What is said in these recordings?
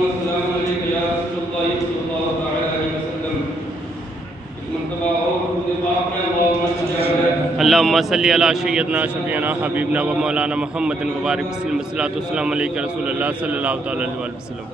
السلام علیکم یا رسول اللہ صلی اللہ علیہ وسلم۔ اللہم صلی علی سیدنا شفیعنا حبیبنا و مولانا محمد مبارک وسلم الصلاۃ والسلام علیک رسول اللہ صلی اللہ تعالی علیہ وسلم۔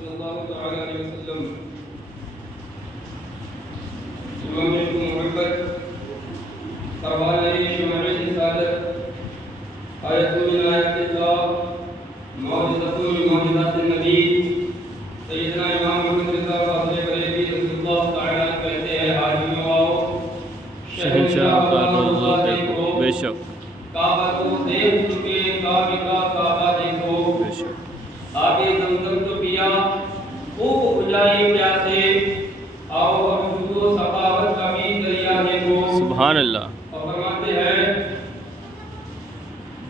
سیدنا امام محمد رضا فاضل کریمی رضی اللہ تعالیٰ کہتے ہیں حاجیوں آؤ شہنشاہ کا روضہ دیکھو بے شک، کعبہ تو دیکھ چکے کعبہ کا کعبہ دیکھو بے شک، آگے زمزم تو پیا خوب اجائی پیاسے آؤ اور جود و سخاوت کا بھی دریا دیکھو۔ سبحان اللہ۔ اور فرماتے ہیں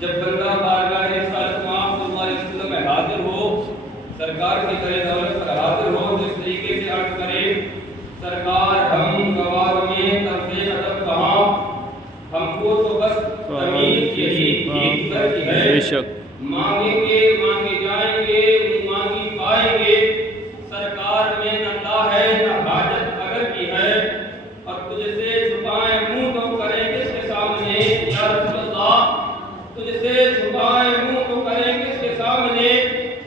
جب بندہ بارگاہ رسالت صلی اللہ علیہ وسلم میں حاضر ہو، سرکار کی در دولت پر حاضر ہو، جس طریقے سے عرض کرے سرکار ہم گوار میں طرز ادب کہاں، ہم کو تو بس تمیز یہی ٹھیک کرتی ہے، بے شک، مانگیں گے مانگے جائیں گے مانگی پائیں گے، سرکار میں نہ اللہ ہے نہ حاجت اگر کی ہے، اور تجھ سے چھپائیں منہ تو کریں کس کے سامنے یا رسول اللہ، تجھ سے چھپائیں منہ تو کریں کس کے سامنے،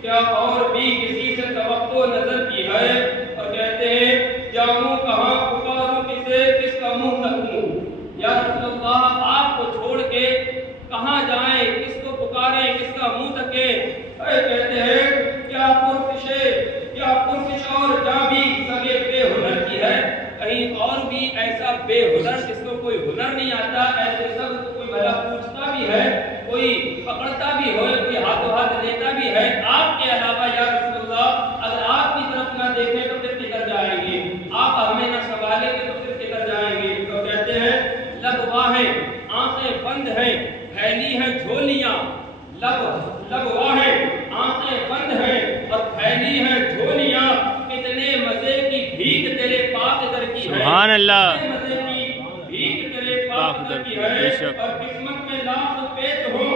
کیا اور بھی کسی سے توقع نظر کی ہے، اور کہتے ہیں جاؤں کہاں پکاروں کسے کس کا منہ تکوں، یا رسول اللہ آپ کو چھوڑ کے کہاں جائیں کس کو پکاریں کس کا منہ تکیں، کہتے ہیں کیا پرسش اور جاں بھی سگے بے ہنر کی ہے، کہیں اور بھی ایسا بے ہنر جس کو کوئی ہنر نہیں آتا، ایسے سب کو کوئی بھلا پوچھتا بھی ہے، کوئی پکڑتا بھی ہو، کوئی ہاتھوں ہاتھ دیتا بھی ہے، آپ کے علاوہ یا رسول اللہ اگر آپ کی طرف نہ دیکھیں تو پھر کدھر جائیں گے، آپ ہمیں نہ سنبھالیں گے تو پھر کدھر جائیں گے۔ تو کہتے ہیں لب واہیں آنکھیں بند ہیں پھیلی ہیں جھولیاں، لب واہیں آنکھیں بند ہیں اور پھیلی ہیں جھولیاں، کتنے مزے کی بھیک تیرے پاک در کی ہے، سبحان اللہ، کتنے مزے کی بھیک تیرے پاک در کی ہے، بے شک، اور قسمت میں لاکھ پیچ ہو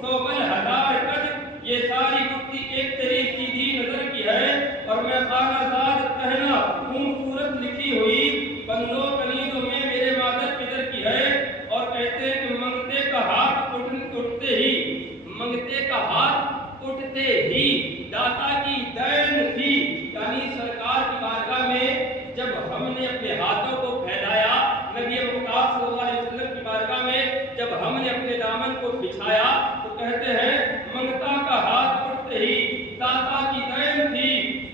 سو بل ہزار کج، یہ ساری گفتی ایک تیری سیدھی نظر کی ہے، اور میں خانہ زاد کہنا خوبصورت لکھی ہوئی بندوں کنیزوں میں میرے مادر کدھر کی ہے، اور کہتے ہیں کہ منگتے کا ہاتھ اٹھتے ہی داتا کی دین تھی، یعنی سرکار کی بارگاہ میں جب ہم نے اپنے ہاتھوں کو پھیلایا، نبی مصطفیٰ صلی اللہ علیہ وسلم کی بارگاہ میں جب ہم نے اپنے دامن کو بچھایا تو کہتے ہیں منگتا کا ہاتھ اٹھتے ہی داتا کی دین تھی،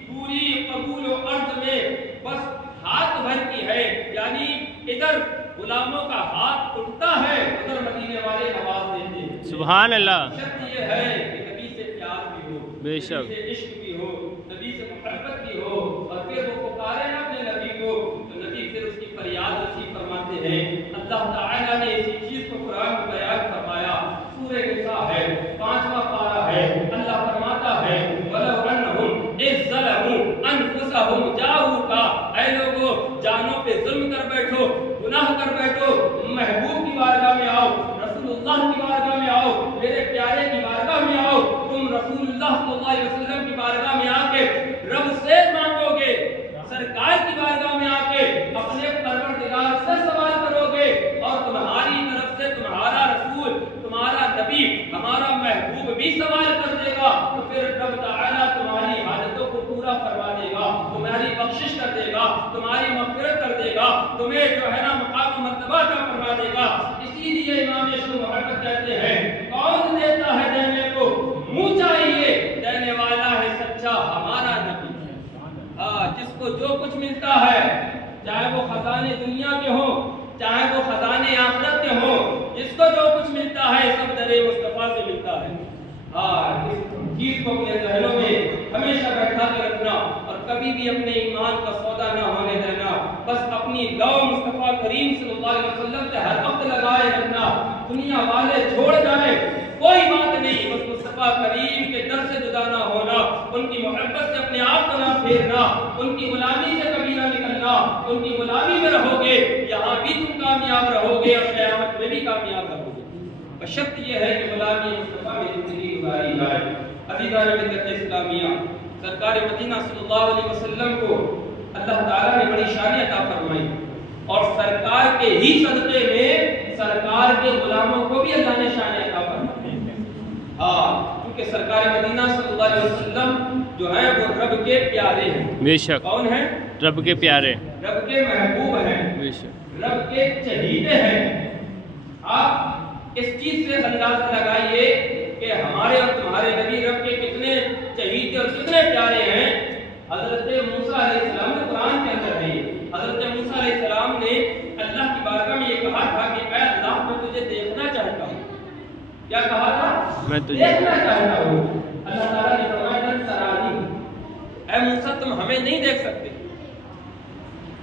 پوری قبول و عرض میں بس ہاتھ بھر کی ہے، یعنی ادھر غلاموں کا ہاتھ اٹھتا ہے ادھر مدینے والے نواز دیتے ہیں۔ سبحان اللہ۔ شرط یہ ہے کہ نبی سے پیار بھی ہو، بے شک، نبی سے عشق بھی ہو، نبی سے محبت بھی ہو، اور پھر وہ پکارے نا اپنے نبی کو تو نبی پھر اس کی فریاد نصیب فرماتے ہیں۔ اللہ تعالیٰ نے اسی چیز کو قرآن میں بیان فرمایا، سورہ نساء ہے 5واں پارہ ہے، اللہ فرماتا ہے وَلَوْ أَنَّهُمْ إِذْ ظَلَمُوا أَنفُسَهُمْ جَاءُوكَ، اے لوگو جانوں پہ ظلم کر بیٹھو، گناہ کر بیٹھو، محبوب کی بارگاہ میں آؤ، رسول اللہ کی بارگاہ میں آؤ، میرے پیارے کی بارگاہ میں آؤ، تم رسول اللہ صلی اللہ علیہ وسلم کی بارگاہ میں آ کے رب سے مانگو گے، سرکار کی بارگاہ میں آ کے اپنے پروردگار سے سوال کرو گے، اور تمہاری طرف سے تمہارا رسول تمہارا نبی ہمارا محبوب بھی سوال کر دے گا، تو پھر رب تعالیٰ تمہاری حاجتوں کو پورا فرما دے گا، تمہاری بخشش کر دے گا، تمہاری مغفرت کر دے گا، تمہیں جو ہے نا مقام و مرتبہ عطا فرما دے گا۔ اسی لیے امام عشق محمد کہتے ہیں کون دیتا ہے دینے کو منہ چاہیے، دینے والا ہے سچا ہمارا نبی، جس کو جو کچھ ملتا ہے چاہے وہ خزانے دنیا کے ہوں چاہے وہ خزانے آخرت کے ہوں، جس کو جو کچھ ملتا ہے سب در مصطفیٰ سے ملتا ہے۔ اس چیز کو اپنے ذہنوں میں ہمیشہ بیٹھا کے رکھنا، اور کبھی بھی اپنے ایمان کا سودا نہ ہونے دینا، بس اپنی لو مصطفیٰ کریم صلی اللہ علیہ وسلم سے ہر وقت لگائے رکھنا، دنیا والے چھوڑ جائیں کوئی بات نہیں، بس مصطفیٰ کریم کے در سے جدا نہ ہونا، ان کی محبت سے اپنے آپ کو نہ پھیرنا، ان کی غلامی سے کبھی نہ نکلنا، ان کی غلامی میں رہو گے یہاں بھی تم کامیاب رہو گے اور قیامت میں بھی کامیاب رہو گے، بشرط یہ ہے کہ غلامی مصطفیٰ میں زندگی گزاری جائے۔ عزیزان ملت اسلامیہ، سرکار مدینہ صلی اللہ علیہ وسلم کو اللہ تعالیٰ نے بڑی شان عطا فرمائی، اور سرکار کے ہی صدقے میں سرکار کے غلاموں کو بھی اللہ نے شان عطا فرمائی۔ کیونکہ سرکار مدینہ صلی اللہ علیہ وسلم جو ہے وہ رب کے پیارے ہیں۔ بے شک۔ کون ہیں؟ رب کے پیارے، رب کے محبوب ہیں، بے شک، رب کے چہیتے ہیں۔ آپ اس چیز سے اندازہ لگائیے کہ ہمارے اور تمہارے نبی رب کے کتنے چہیتے اور کتنے پیارے ہیں۔ حضرت موسیٰ علیہ السلام نے قرآن کے اندر ہے، حضرت موسیٰ علیہ السلام نے اللہ کی بارگاہ میں یہ کہا تھا کہ اے اللہ میں تجھے دیکھنا چاہتا ہوں۔ کیا کہا تھا؟ میں تجھے دیکھنا چاہتا ہوں۔ اللہ تعالیٰ نے فرمایا لن ترانی، اے موسیٰ تم ہمیں نہیں دیکھ سکتے۔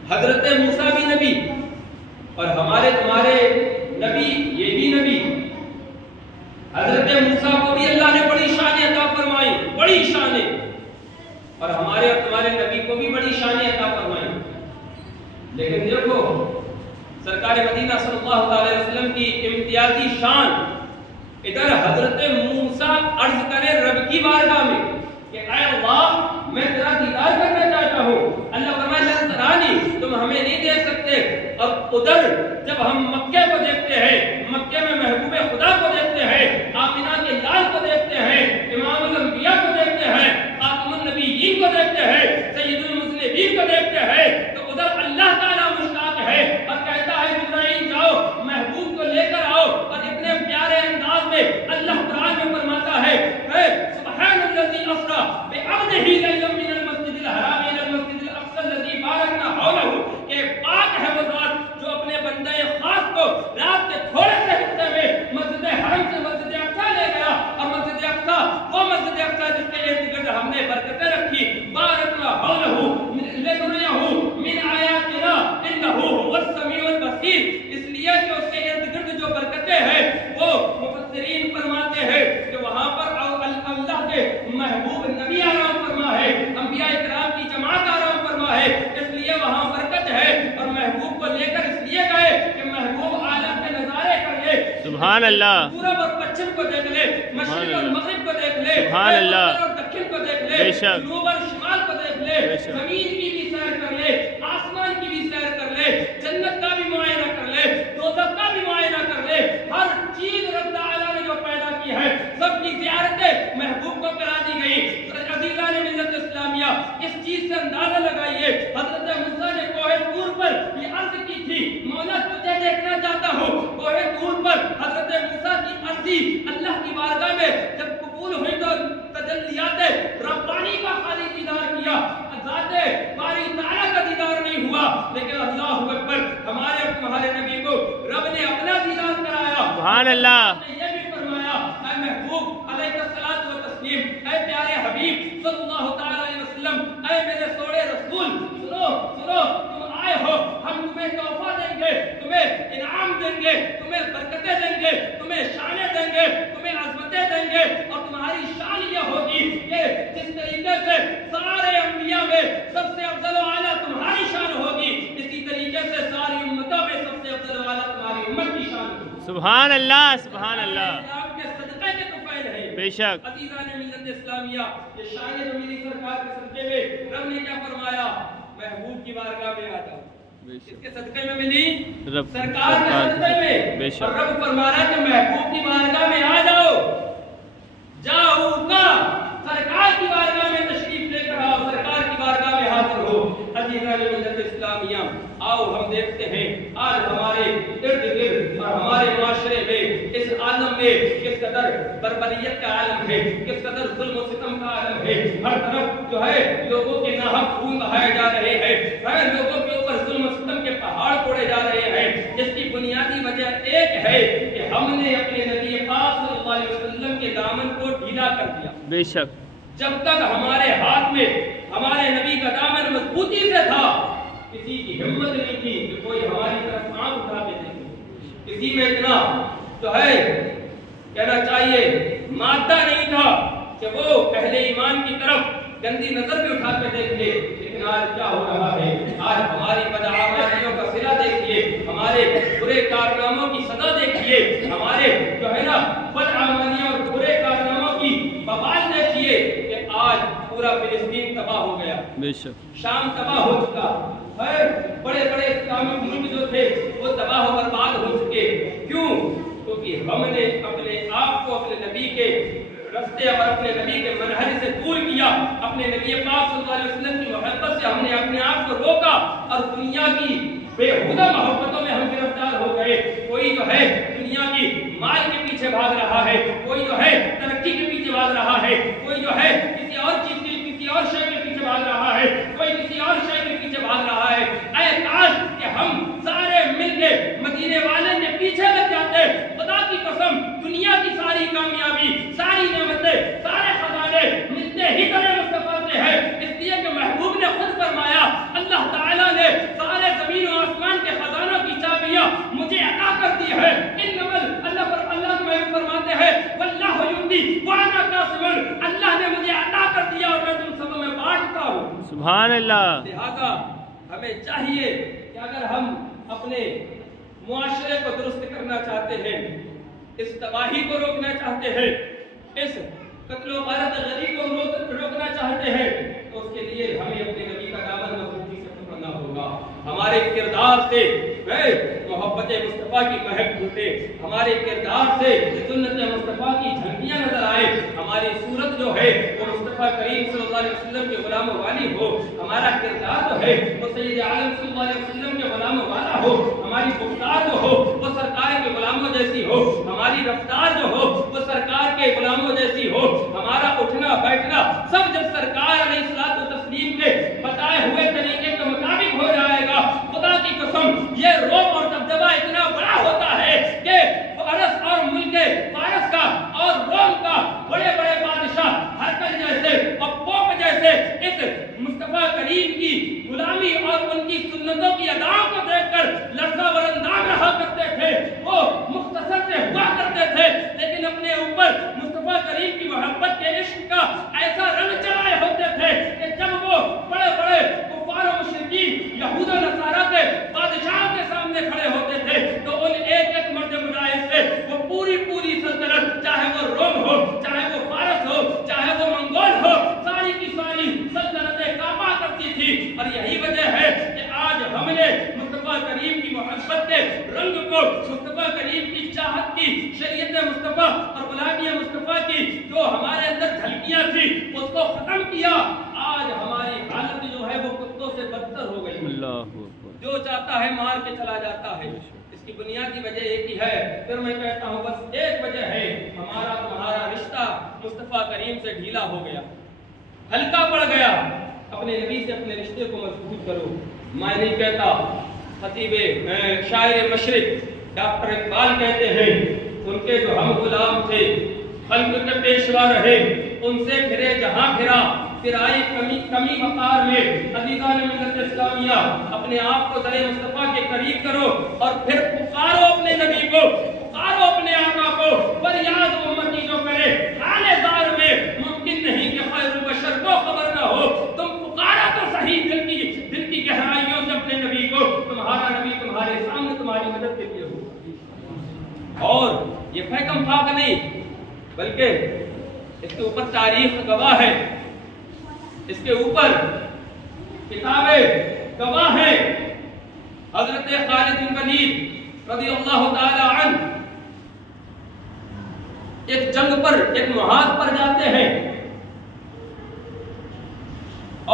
حضرت موسیٰ بھی نبی اور ہمارے تمہارے نبی یہ بھی نبی۔ حضرت موسیٰ کو بھی اللہ نے بڑی شان عطا فرمائی، بڑی شان، اور ہمارے اور تمہارے نبی کو بھی بڑی شان عطا فرمائی۔ لیکن دیکھو سرکار مدینہ صلی اللہ علیہ وسلم کی امتیازی شان، ادھر حضرت موسیٰ عرض کرے رب کی بارگاہ میں کہ اے اللہ میں تیرا دیدار کرنا چاہتا ہوں۔ اللہ فرمائے لن ترانی، تم ہمیں نہیں دیکھ سکتے۔ اور ادھر جب ہم مکے کو دیکھتے ہیں، مکے میں محبوب خدا کو دیکھتے ہیں، آمنہ کے لال کو دیکھتے ہیں، امام الانبیاء کو دیکھتے ہیں، خاتم النبیین کو دیکھتے ہیں، سید المسلمین کو دیکھتے ہیں، تو ادھر اللہ تعالیٰ مشتاق ہے اور کہتا ہے جبرائیل جاؤ محبوب کو لے کر آؤ۔ اور اتنے پیارے انداز میں اللہ قرآن میں فرماتا ہے سبحان الذی اسری بعبدہ لیلا من المسجد الحرام الی المسجد الاقصی الذی بارکنا حولہ، کہ پاک ہے وہ ذات جو اپنے بندے خاص کو رات کے تھوڑے سے حصے میں مسجد حرم سے مسجد اقصی لے گیا، اور مسجد اقصی وہ مسجد اقصی جس کے ارد گرد ہم نے برکتیں رکھی، بارکنا حولہ لنریہ من آیاتنا انہ هو السمیع البصیر، اس لیے کہ اس کے ارد گرد جو برکتیں ہیں وہ مفسرین فرماتے ہیں کہ وہاں پر اللہ کے محبوب نبی آرام فرما ہے، انبیاء کرام کی جماعت آرام فرما ہے، اس لیے وہاں برکت ہے۔ اور محبوب کو لے کر اس لیے گئے کہ محبوب عالم کے نظارے کر لے، سبحان اللہ، پورب اور پچھم کو دیکھ لے، مشرق اور مغرب کو دیکھ لے، سبحان اللہ، اور دکن کو دیکھ لے، بے شک، جنوب اور شمال کو دیکھ لے، زمین کی بھی سیر کر لے، آسمان کی بھی سیر کر لے، جنت کا بھی معائنہ کر لے، دوزخ کا بھی معائنہ کر لے، ہر چیز رب تعالیٰ نے جو پیدا کی ہے سب کی زیارتیں محبوب کو کرا دی گئی۔ عزیزان ملت اسلامیہ اس چیز سے اندازہ لگائیے، حضرت موسیٰ نے کوہ طور پر یہ عرض کی تھی مولا تجھے دیکھنا چاہتا ہوں۔ کوہ طور پر حضرت موسیٰ کی عرضی اللہ کی بارگاہ میں جب قبول ہوئی تو تجلیات ربانی کا خالی دیدار کیا، ذات باری تعالیٰ کا دیدار نہیں ہوا، لیکن اللہ اکبر ہمارے اور تمہارے نبی کو رب نے اپنا دیدار کرایا۔ سبحان اللہ، یہ بھی فرمایا اے محبوب علیہ الصلوۃ والتسلیم، اے پیارے حبیب صلی اللہ تعالی علیہ وسلم، اے میرے سوڑے رسول، سنو سنو تم آئے ہو، ہم تمہیں تحفہ دیں گے، تمہیں انعام دیں گے، تمہیں برکتیں دیں گے، تمہیں شانیں دیں گے، تمہیں عظمتیں دیں گے، اور تمہاری شان یہ ہوگی کہ جس طریقے سے سارے انبیاء میں سب سے افضل و اعلیٰ تمہاری شان ہوگی، اسی طریقے سے ساری امتوں میں سب سے افضل و اعلیٰ تمہاری امت کی شان ہوگی۔ سبحان اللہ، سبحان اللہ، اسلام کے صدقے کے توفیل ہے۔ بے شک، عزیزان ملت اسلامیہ یہ شان جو میری سرکار کے صدقے میں رب نے کیا فرمایا؟ محبوب کی بارگاہ میں آ جاؤ۔ اس کے صدقے میں ملی رب سرکار کے صدقے میں، بے شک، اور رب فرما رہا ہے کہ محبوب کی بارگاہ میں آ جاؤ، جاؤ کا سرکار کی بارگاہ میں تشریف لے کر آؤ، سرکار کی بارگاہ میں حاضر ہو۔ عزیزان ملت اسلامیہ آؤ ہم دیکھتے ہیں آج ہمارے ارد گرد اور ہمارے معاشرے میں اس عالم میں کس قدر بربریت کا عالم ہے، کس قدر ظلم و ستم کا عالم ہے، ہر طرف جو ہے لوگوں کے ناحق خون بہائے جا رہے ہیں، لوگوں کے اوپر ظلم و ستم کے پہاڑ توڑے جا رہے ہیں، جس کی بنیادی وجہ ایک ہے کہ ہم نے اپنے نبی پاک صلی اللہ علیہ وسلم کے دامن کو ڈھیلا کر دیا۔ بے شک، جب تک ہمارے ہاتھ میں ہمارے نبی کا دامن مضبوطی سے تھا، کسی کی ہمت نہیں تھی کہ کوئی ہماری طرف آنکھ اٹھا کے دیکھے، کسی میں اتنا تو ہے کہنا چاہیے مادہ نہیں تھا کہ وہ اہل ایمان کی طرف گندی نظر بھی اٹھا کے دیکھ لے۔ لیکن آج کیا ہو رہا ہے؟ آج ہماری بدعمالیوں کا صلہ دیکھیے، ہمارے برے کارناموں کی سزا دیکھیے، ہمارے جو ہے نا بدعمالیوں اور برے کارناموں کی بوال دیکھیے کہ آج پورا فلسطین بے شک شام تباہ ہو چکا ہے، بڑے بڑے اسلامی ملک جو تھے وہ تباہ و برباد ہو چکے. کیوں؟ کیونکہ ہم نے اپنے آپ کو اپنے نبی کے رستے اور اپنے نبی کے منہج سے دور کیا. اپنے نبی پاک صلی اللہ علیہ وسلم کی محبت سے ہم نے اپنے آپ کو روکا اور دنیا کی بےہودہ محبتوں میں ہم گرفتار ہو گئے. کوئی جو ہے دنیا کی مال کے پیچھے بھاگ رہا ہے، کوئی جو ہے ترقی کے پیچھے بھاگ رہا ہے، کوئی جو ہے کسی اور چیز کی کسی اور شے کے پیچھے بھاگ رہا ہے، کوئی کسی اور شے کے پیچھے بھاگ رہا ہے. اے کاش کہ ہم سارے مل کے مدینے والے کے پیچھے لگ جاتے. خدا کی قسم دنیا کی ساری کامیابی، ساری نعمتیں، سارے خزانے ملتے ہی درے مصطفیٰ سے ہے. اس لیے کہ محبوب نے خود فرمایا، اللہ تعالیٰ نے سارے زمین و آسمان کے خزانوں کی چابیاں مجھے عطا کر دی ہے. اللہ محبوب فرماتے ہیں واللہ یؤتی وانا قاسم، اللہ نے مجھے عطا کر دیا اور میں تم سب میں بانٹتا ہوں. سبحان اللہ. لہذا ہمیں چاہیے کہ اگر ہم اپنے معاشرے کو درست کرنا چاہتے ہیں، اس تباہی کو روکنا چاہتے ہیں، اس قتل و غارت غریب کو روکنا چاہتے ہیں، تو اس کے لیے ہمیں اپنے نبی کا دامن مضبوطی سے پکڑنا ہوگا. ہمارے کردار سے محبت مصطفیٰ کی مہک پھوٹے، ہمارے کردار سے سنت مصطفیٰ کی جھلکیاں نظر آئے، ہماری صورت جو ہے وہ مصطفیٰ کریم صلی اللہ علیہ وسلم کے غلام والی ہو، ہمارا کردار جو ہے وہ سید عالم صلی اللہ علیہ وسلم کے غلام والا ہو، ہماری گفتار جو ہو وہ سرکار کے غلاموں جیسی ہو، ہماری رفتار جو ہو وہ سرکار کے غلاموں جیسی ہو، ہمارا اٹھنا بیٹھنا سب جب سرکار علیہ الصلوۃ والتسلیم کے بتائے ہوئے طریقے کے مطابق ہو جائے گا. خدا کی قسم یہ روب اور دبدبہ اتنا بڑا ہوتا ہے کہ فارس اور ملک فارس کا اور روم کا بڑے بڑے بادشاہ ہرقل جیسے اور پوپ جیسے اس مصطفیٰ کریم کی غلامی اور ان کی سنتوں کی اداؤں کو دیکھ کر لرزہ ورندام رہا کرتے تھے. وہ مختصر سے ہوا کرتے تھے لیکن اپنے اوپر مصطفیٰ کریم کی محبت کے عشق کا ایسا رنگ چڑھائے ہوتے تھے کہ جب وہ بڑے بڑے کفار و مشرکین یہود و نصارہ کے بادشاہوں کے سامنے کھڑے ہوتے تھے تو ان ایک ایک مرد مجاہد سے وہ پوری سلطنت، چاہے وہ روم ہو، چاہے وہ فارس ہو، چاہے وہ منگول ہو، ساری کی ساری سلطنتیں کعبہ کرتی تھی. اور یہی وجہ ہے کہ آج ہم نے مصطفیٰ کریم کی محبت کے رنگ کو، مصطفیٰ کریم کی چاہت کی، شریعت مصطفیٰ اور غلامی مصطفیٰ کی جو ہمارے اندر جھلکیاں تھی اس کو ختم کیا. آج ہماری حالت جو ہے وہ کتوں سے بدتر ہو گئی. جو چاہتا ہے مار کے چلا جاتا ہے. اس کی بنیادی وجہ ایک ہی ہے، پھر میں کہتا ہوں بس ایک وجہ ہے، ہمارا تمہارا رشتہ مصطفیٰ کریم سے ڈھیلا ہو گیا، ہلکا پڑ گیا. اپنے نبی سے اپنے رشتے کو مضبوط کرو. میں نہیں کہتا، خطیب شاعر مشرق ڈاکٹر اقبال کہتے ہیں ان کے جو ہم غلام تھے خلق کے پیشوا رہے، ان سے پھرے جہاں پھرا پھر آئی کمی وقار میں. عزیزان ملت اسلامیہ اپنے آپ کو در مصطفیٰ کے قریب کرو اور پھر پکارو اپنے نبی کو، پکارو اپنے آقا کو. فریاد امتی جو کرے حال زار میں ممکن نہیں کہ خیر البشر کو خبر نہ ہو. تم پکارا تو صحیح دل کی گہرائیوں سے اپنے نبی کو. تمہارا نبی تمہارے سامنے تمہاری مدد کے لیے ہو. اور یہ فیکم فاق نہیں بلکہ اس کے اوپر تاریخ گواہ ہے، اس کے اوپر کتابیں گواہ ہیں. حضرت خالد بن ولید رضی اللہ تعالی عنہ ایک جنگ پر، ایک محاذ پر جاتے ہیں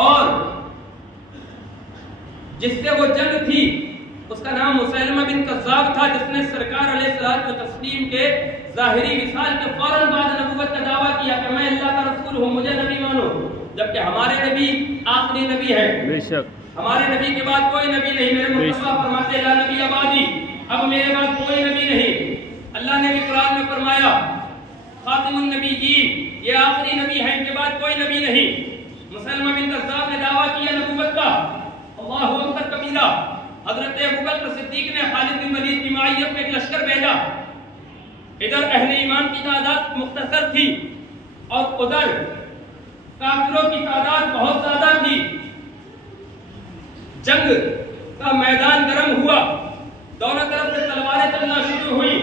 اور جس سے وہ جنگ تھی اس کا نام مسیلمہ بن کذاب تھا، جس نے سرکار علیہ الصلوۃ والتسلیم کے ظاہری وصال کے فوراً بعد نبوت کا دعویٰ کیا کہ میں اللہ کا رسول ہوں، مجھے نبی مانو. جبکہ ہمارے نبی آخری نبی ہے، بے شک ہمارے نبی کے بعد کوئی نبی نہیں. میرے مصطفیٰ فرماتے لا نبی آبادی، اب میرے بعد کوئی نبی نہیں. اللہ نے بھی قرآن میں فرمایا خاتم النبیین، یہ آخری نبی ہے، ان کے بعد کوئی نبی نہیں. مسلمہ بن کذاب نے دعویٰ کیا نبوت کا، اللہ اکبر کبیرہ. حضرت ابوبکر صدیق نے خالد بن ولید کی معیت میں ایک لشکر بھیجا. ادھر اہل ایمان کی تعداد مختصر تھی اور ادھر کافروں کی تعداد بہت زیادہ تھی. جنگ کا میدان گرم ہوا، دونوں طرف سے تلواریں چلنا شروع ہوئی.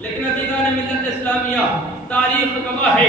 لیکن عزیزان ملت اسلامیہ تاریخ گواہ ہے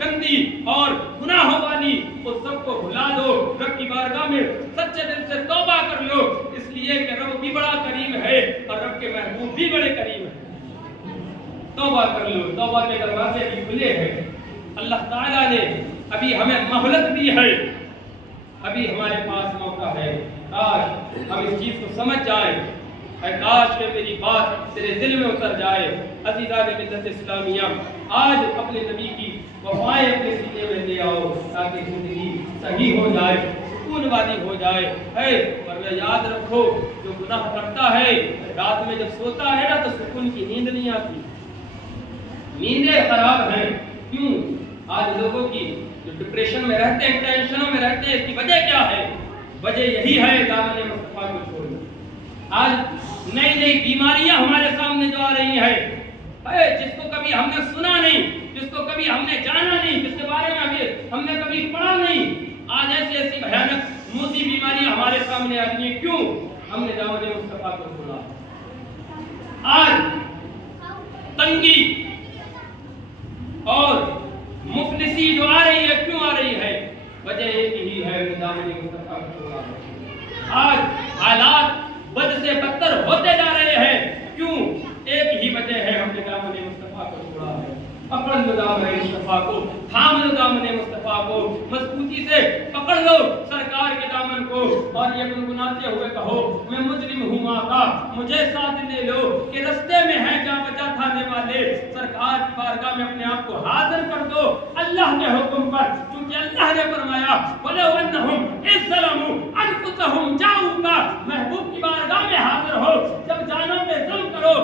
گندی اور گناہوں والی وہ سب کو بھلا دو، رب کی بارگاہ میں سچے دل سے توبہ کر لو، اس لیے کہ رب بھی بڑا کریم ہے اور رب کے محبوب بھی بڑے کریم ہیں۔ توبہ کر لو، توبہ کے دروازے بھی کھلے ہیں۔ اللہ تعالیٰ نے ابھی ہمیں مہلت دی ہے، ابھی ہمارے پاس موقع ہے، کاش ہم اس چیز کو سمجھ جائیں، اے کاش کہ میری بات تیرے دل میں اتر جائے۔ عزیزان ملت اسلامیہ، آج اپنے نبی کی وفائیں اپنے سینے میں لے آؤ تاکہ زندگی صحیح ہو جائے، سکون والی ہو جائے۔ ہے ورنہ یاد رکھو، جو گناہ کرتا ہے رات میں جب سوتا ہے نا تو سکون کی نیند نہیں آتی، نیندیں خراب ہیں۔ کیوں؟ آج لوگوں کی جو ڈپریشن میں رہتے ہیں، ٹینشنوں میں رہتے ہیں، اس کی وجہ کیا ہے؟ وجہ یہی ہے دامن مصطفیٰ کو چھوڑنا۔ آج نئی نئی بیماریاں ہمارے سامنے جو آ رہی ہیں، جس کو کبھی ہم نے سنا نہیں، جس کو کبھی ہم نے جانا نہیں، جس کے بارے میں ہم نے کبھی پڑھا نہیں، آج ایسی ایسی بھیانک موذی بیماریاں ہمارے سامنے آ رہی ہیں۔ کیوں؟ ہم نے دامن مصطفیٰ کو چھوڑا۔ آج تنگی اور مفلسی جو آ رہی ہے، کیوں آ رہی ہے؟ وجہ ایک ہی ہے، دامن مصطفیٰ کو چھوڑا ہے۔ آج حالات بد سے بدتر ہوتے جا رہے ہیں، کیوں؟ ایک ہی وجہ ہے، ہم نے دامن مصطفیٰ کو چھوڑا ہے۔ پکڑ لو دامن مصطفیٰ کو، تھام لو دامن مصطفیٰ کو، مضبوطی سے پکڑ لو سرکار کے دامن کو اور یہ گنگناتے ہوئے کہو، میں مجرم ہوں آقا، مجھے ساتھ لے لو کہ رستے میں ہیں جا بجا تھانے والے۔ سرکار کی بارگاہ میں اپنے آپ کو حاضر کر دو اللہ کے حکم پر، کیونکہ اللہ نے فرمایا وَلَوْ أَنَّهُمْ إِذْ ظَلَمُوا أَنفُسَهُمْ جَاءُوكَ، محبوب کی بارگاہ میں حاضر ہو، جب جانوں پہ ظلم کرو،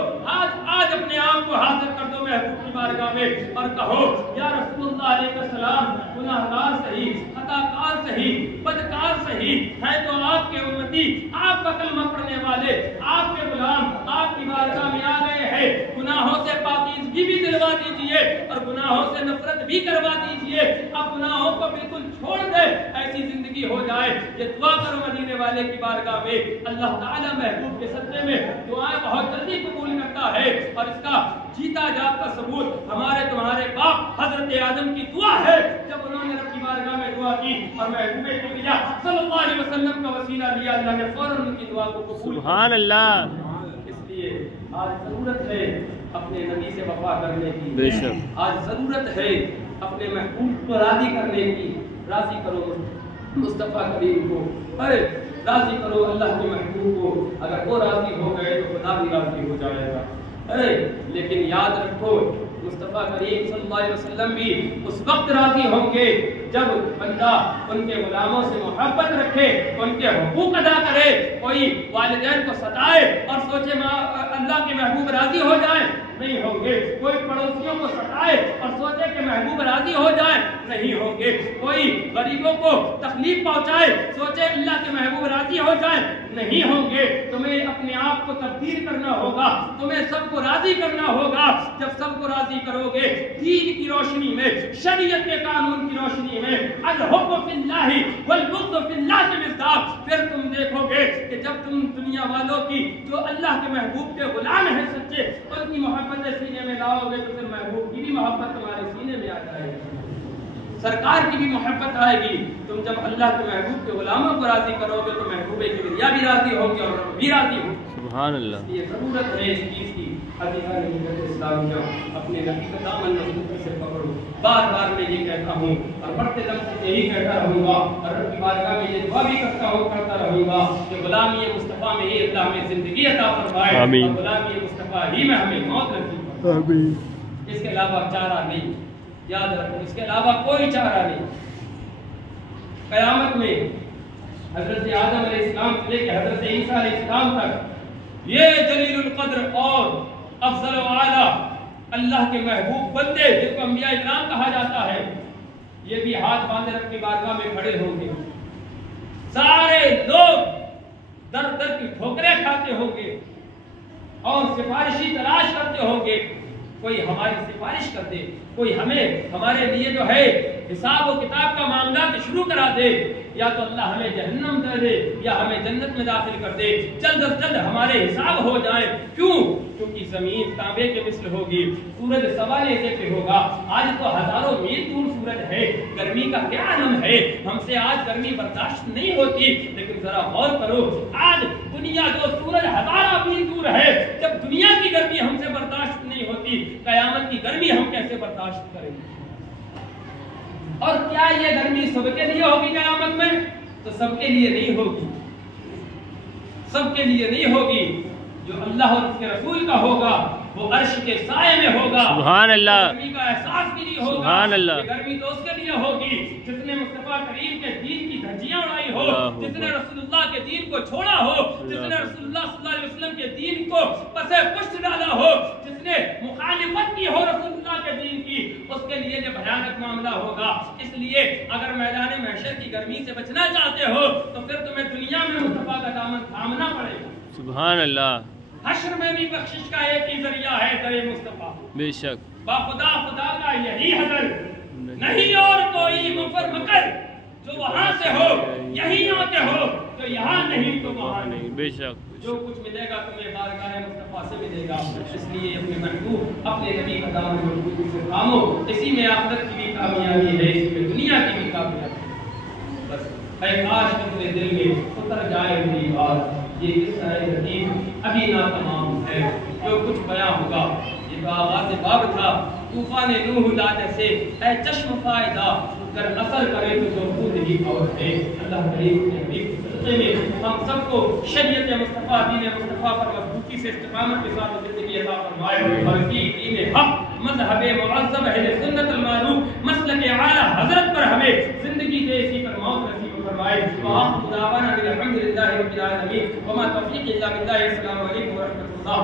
آج اپنے آپ کو حاضر کر دو محبوب کی بارگاہ میں اور کہو یا رسول اللہ علیہ السلام، گناہگار صحیح، خطا کار صحیح، بدکار صحیح ہے تو آپ کے امتی، آپ کا کلمہ پڑھنے والے، آپ کے غلام آپ کی بارگاہ میں آ گئے ہیں، گناہوں سے پاکیزگی بھی دلوا دیجئے اور گناہوں سے نفرت بھی کروا دیجئے، اب گناہوں کو بالکل چھوڑ دے، ایسی زندگی ہو جائے۔ یہ دعا کرو مدینے والے کی بارگاہ میں، اللہ تعالیٰ محبوب کے صدقے میں دعائیں بہت جلدی قبول کرتا ہے، اور اس کا جیتا جاگتا ثبوت ہمارے تمہارے باپ حضرت آدم کی دعا ہے، جب انہوں نے رب کی بارگاہ میں دعا کی اور محبوب کبریا صلی اللہ علیہ وسلم کا وسیلہ لیا، اللہ نے فوراً ان کی دعا کو قبول کیا۔ سبحان اللہ۔ اس لیے آج ضرورت ہے اپنے نبی سے وفا کرنے کی، بے شک آج ضرورت ہے اپنے محبوب کو راضی کرنے کی۔ راضی کرو مصطفیٰ کریم کو، راضی کرو اللہ کے محبوب کو، اگر وہ راضی ہو گئے تو خدا بھی راضی ہو جائے گا۔ لیکن یاد رکھو مصطفیٰ کریم صلی اللہ علیہ وسلم بھی اس وقت راضی ہوں گے جب بندہ ان کے غلاموں سے محبت رکھے، ان کے حقوق ادا کرے۔ کوئی والدین کو ستائے اور سوچے اللہ کے محبوب راضی ہو جائیں، نہیں ہوں گے۔ کوئی پڑوسیوں کو ستائے اور سوچے کہ محبوب راضی ہو جائیں، نہیں ہوں گے۔ کوئی غریبوں کو تکلیف پہنچائے، سوچے اللہ کے محبوب راضی ہو جائیں، نہیں ہوں گے۔ تمہیں اپنے آپ کو تبدیل کرنا ہوگا، تمہیں سب کو راضی کرنا ہوگا۔ جب سب کو راضی کرو گے دین کی روشنی میں، شریعت کے قانون کی روشنی میں، الحب فی اللہ والبغض فی اللہ کے مصداق، پھر تم دیکھو گے کہ جب تم دنیا والوں کی جو اللہ کے محبوب کے غلام ہیں سچے، ان کی محبت سینے میں لاؤ گے تو پھر محبوب کی بھی محبت تمہارے سینے میں آ جائے گی، سرکار کی بھی محبت آئے گی۔ تم جب اللہ کے محبوب کے غلاموں کو راضی کرو گے تو محبوب کبریا بھی راضی ہوں گے اور رب بھی راضی ہوں گے۔ سبحان اللہ۔ یہ ضرورت ہے اس چیز کی۔ عزیزان ملت اسلامیہ، اپنے نبی کا دامن مضبوطی سے پکڑو۔ بار بار میں یہ کہتا ہوں اور بڑھتے دم سے یہی کہتا رہوں گا اور رب کی بارگاہ میں یہ دعا بھی کرتا رہوں گا کہ غلامی مصطفیٰ میں ہی اللہ ہمیں زندگی عطا فرمائے اور غلامی مصطفیٰ ہی میں ہمیں موت نصیب فرمائے۔ اس کے علاوہ چارہ نہیں، یاد رکھو، اس کے علاوہ کوئی چارہ نہیں۔ قیامت میں حضرت آدم علیہ السلام سے لے کے حضرت عیسیٰ علیہ السلام تک یہ جلیل القدر اور افضل و اعلیٰ اللہ کے محبوب بندے جن کو انبیاء اکرام کہا جاتا ہے، یہ بھی ہاتھ باندھے رب کی بارگاہ میں کھڑے ہوں گے۔ سارے لوگ در در کی ٹھوکریں کھاتے ہوں گے اور سفارشی تلاش کرتے ہوں گے، کوئی ہماری سفارش کر دے، کوئی ہمیں ہمارے لیے جو ہے حساب و کتاب کا معاملہ شروع کرا دے۔ یا تو اللہ ہمیں جہنم دے دے یا ہمیں جنت میں داخل کر دے، جلد از جلد ہمارے حساب ہو جائے۔ کیوں؟ کیونکہ زمین تانبے کے مثل ہوگی، سورج سوانے سے ہوگا۔ آج تو ہزاروں میل دور سورج ہے، گرمی کا کیا عالم ہے، ہم سے آج گرمی برداشت نہیں ہوتی، لیکن ذرا غور کرو، آج دنیا جو سورج ہزاروں میل دور ہے، جب دنیا کی گرمی ہم سے برداشت نہیں ہوتی، قیامت کی گرمی ہم کیسے برداشت کریں گے؟ اور کیا یہ گرمی سب کے لیے ہوگی قیامت میں؟ تو سب کے لیے نہیں ہوگی، سب کے لیے نہیں ہوگی۔ جو اللہ اور اس کے رسول کا ہوگا وہ عرش کے سائے میں ہوگا، سبحان اللہ، گرمی کا احساس بھی نہیں ہوگا۔ سبحان اللہ، یہ گرمی تو اس کے لیے ہوگی جس نے مصطفیٰ کریم کے دین کی دھجیاں اڑائی ہو، جس نے رسول اللہ کے دین کو چھوڑا ہو، جس نے رسول اللہ صلی اللہ علیہ وسلم کے دین کو پسے پشت ڈالا ہو، جس نے مخالفت کی ہو رسول اللہ کے دین کی، اس کے لیے یہ بھیانک معاملہ ہوگا۔ اس لیے اگر میدان محشر کی گرمی سے بچنا چاہتے ہو تو پھر تمہیں دنیا میں مصطفیٰ کا دامن تھامنا پڑے گا۔ سبحان اللہ، حشر میں بھی بخشش کا ایک ہی ذریعہ ہے در مصطفیٰ، بے شک، با خدا خدا کا یہی حضر، نہیں اور کوئی مفر مکر، جو وہاں سے ہو یہی آ کے ہو، جو یہاں نہیں تو وہاں نہیں۔ بے شک، جو کچھ ملے گا تمہیں بارگاہ مصطفیٰ سے ملے گا، اس لیے اپنے محبوب اپنے نبی کا دامن مضبوطی سے تھامو، اسی میں آخرت کی بھی کامیابی ہے، اسی میں دنیا کی بھی کامیابی ہے۔ بس اے کاش تمہارے دل میں اتر جائے میری بات، یہ قصہ حکیم ابھی نا تمام ہے، جو کچھ بیان ہوگا یہ تو آغاز باب تھا۔ طوفان نوح لانے سے اے چشم فائدہ کر اثر کرے تو جو خود ہی اور ہے۔ اللہ کریم کے حبیب صدقے میں ہم سب کو شریعت مصطفیٰ دین مصطفیٰ پر مضبوطی سے استقامت کے ساتھ زندگی عطا فرمائے، اور اسی دین حق مذہب معظم اہل سنت المعروف مسلک اعلیٰ حضرت پر ہمیں زندگی دے، اسی پر موت نصیب فرمائے۔ وآخر دعوانا الحمدللہ رب العالمین، وما توفیق الا باللہ۔ السلام علیکم ورحمۃ اللہ۔